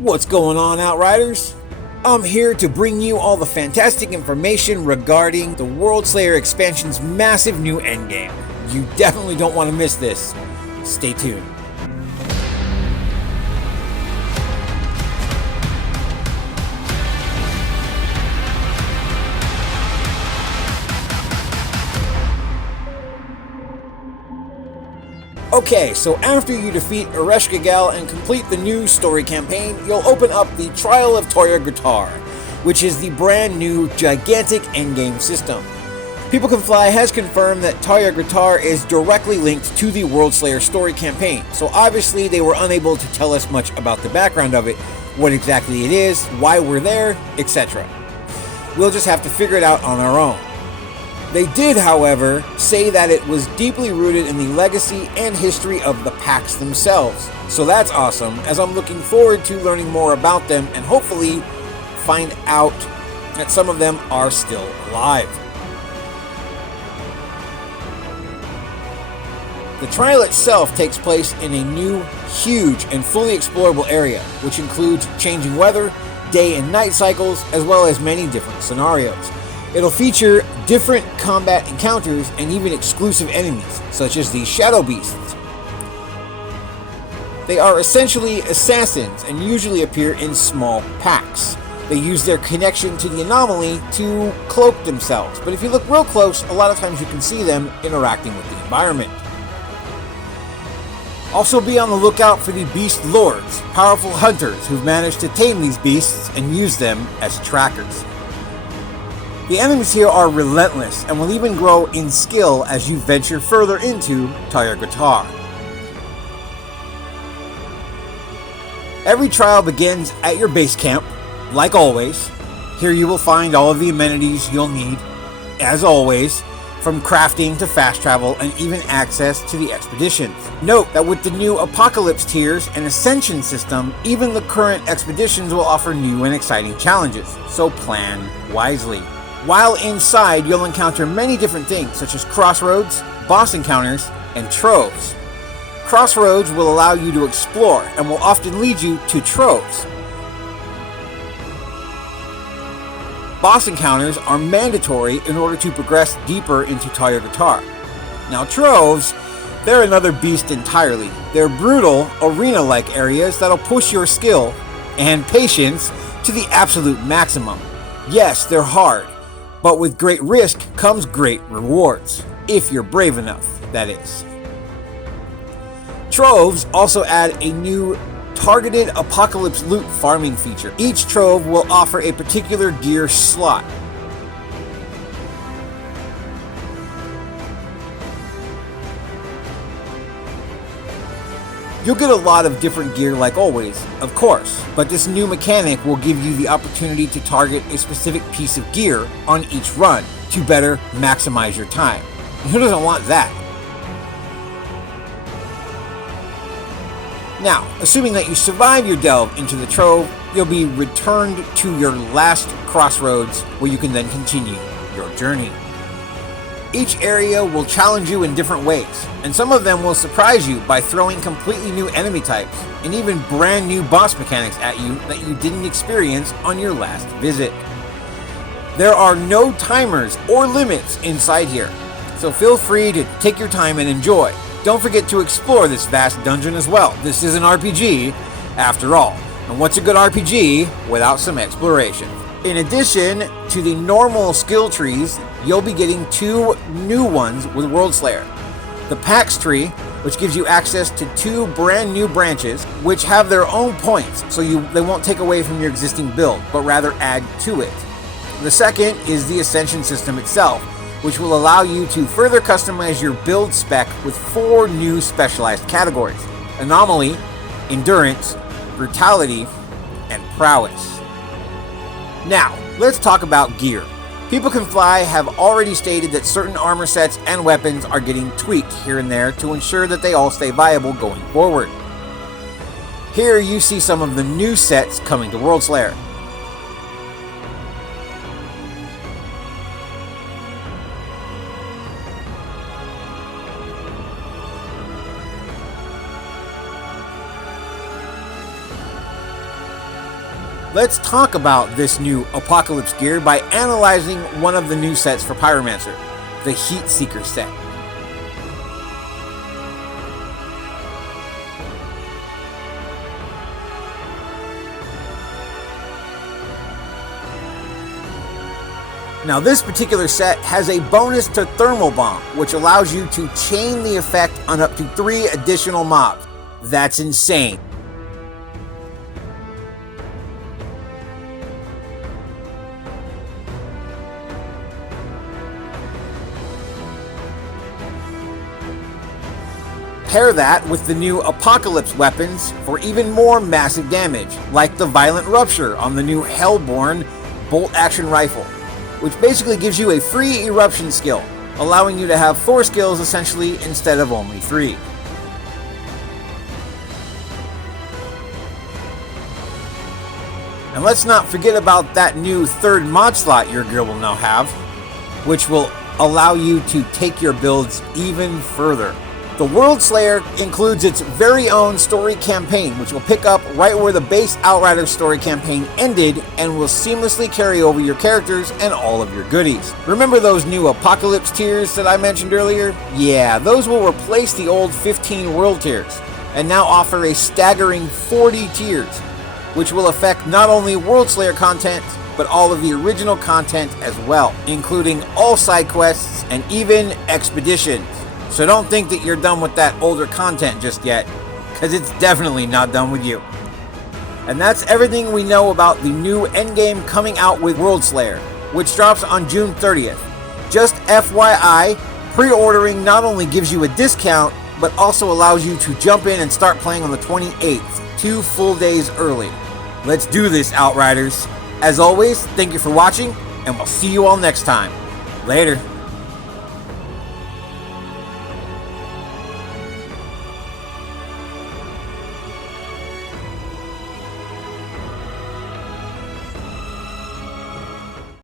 What's going on, Outriders? I'm here to bring you all the fantastic information regarding the Worldslayer Expansion's massive new endgame. You definitely don't want to miss this. Stay tuned. Okay, so after you defeat Ereshkigal and complete the new story campaign, you'll open up the Trial of Tarya Gratar, which is the brand new gigantic endgame system. People Can Fly has confirmed that Tarya Gratar is directly linked to the Worldslayer story campaign, so obviously they were unable to tell us much about the background of it, what exactly it is, why we're there, etc. We'll just have to figure it out on our own. They did, however, say that it was deeply rooted in the legacy and history of the packs themselves. So that's awesome, as I'm looking forward to learning more about them and hopefully find out that some of them are still alive. The trial itself takes place in a new, huge, and fully explorable area, which includes changing weather, day and night cycles, as well as many different scenarios. It'll feature different combat encounters and even exclusive enemies, such as the Shadow Beasts. They are essentially assassins and usually appear in small packs. They use their connection to the anomaly to cloak themselves, but if you look real close, a lot of times you can see them interacting with the environment. Also be on the lookout for the Beast Lords, powerful hunters who've managed to tame these beasts and use them as trackers. The enemies here are relentless and will even grow in skill as you venture further into Tarya Gratar. Every trial begins at your base camp, like always. Here you will find all of the amenities you'll need, as always, from crafting to fast travel and even access to the expeditions. Note that with the new Apocalypse tiers and Ascension system, even the current expeditions will offer new and exciting challenges, so plan wisely. While inside, you'll encounter many different things, such as crossroads, boss encounters, and troves. Crossroads will allow you to explore and will often lead you to troves. Boss encounters are mandatory in order to progress deeper into Tarya Gratar. Now troves, they're another beast entirely. They're brutal, arena-like areas that'll push your skill and patience to the absolute maximum. Yes, they're hard, but with great risk comes great rewards. If you're brave enough, that is. Troves also add a new targeted Apocalypse loot farming feature. Each trove will offer a particular gear slot. You'll get a lot of different gear like always, of course, but this new mechanic will give you the opportunity to target a specific piece of gear on each run to better maximize your time. Who doesn't want that? Now, assuming that you survive your delve into the trove, you'll be returned to your last crossroads where you can then continue your journey. Each area will challenge you in different ways, and some of them will surprise you by throwing completely new enemy types and even brand new boss mechanics at you that you didn't experience on your last visit. There are no timers or limits inside here, so feel free to take your time and enjoy. Don't forget to explore this vast dungeon as well. This is an RPG, after all, and what's a good RPG without some exploration? In addition to the normal skill trees, you'll be getting two new ones with Worldslayer. The Pax tree, which gives you access to two brand new branches, which have their own points, so they won't take away from your existing build, but rather add to it. The second is the Ascension system itself, which will allow you to further customize your build spec with 4 new specialized categories: Anomaly, Endurance, Brutality, and Prowess. Now, let's talk about gear. People Can Fly have already stated that certain armor sets and weapons are getting tweaked here and there to ensure that they all stay viable going forward. Here you see some of the new sets coming to Worldslayer. Let's talk about this new Apocalypse gear by analyzing one of the new sets for Pyromancer, the Heat Seeker set. Now this particular set has a bonus to Thermal Bomb, which allows you to chain the effect on up to 3 additional mobs. That's insane. Pair that with the new Apocalypse weapons for even more massive damage, like the Violent Rupture on the new Hellborn bolt action rifle, which basically gives you a free eruption skill, allowing you to have 4 skills essentially instead of only 3. And let's not forget about that new 3rd mod slot your gear will now have, which will allow you to take your builds even further. The Worldslayer includes its very own story campaign, which will pick up right where the base Outriders story campaign ended and will seamlessly carry over your characters and all of your goodies. Remember those new Apocalypse tiers that I mentioned earlier? Yeah, those will replace the old 15 world tiers and now offer a staggering 40 tiers, which will affect not only Worldslayer content, but all of the original content as well, including all side quests and even expeditions. So don't think that you're done with that older content just yet, because it's definitely not done with you. And that's everything we know about the new Endgame coming out with Worldslayer, which drops on June 30th. Just FYI, pre-ordering not only gives you a discount, but also allows you to jump in and start playing on the 28th, 2 full days early. Let's do this, Outriders. As always, thank you for watching, and we'll see you all next time. Later.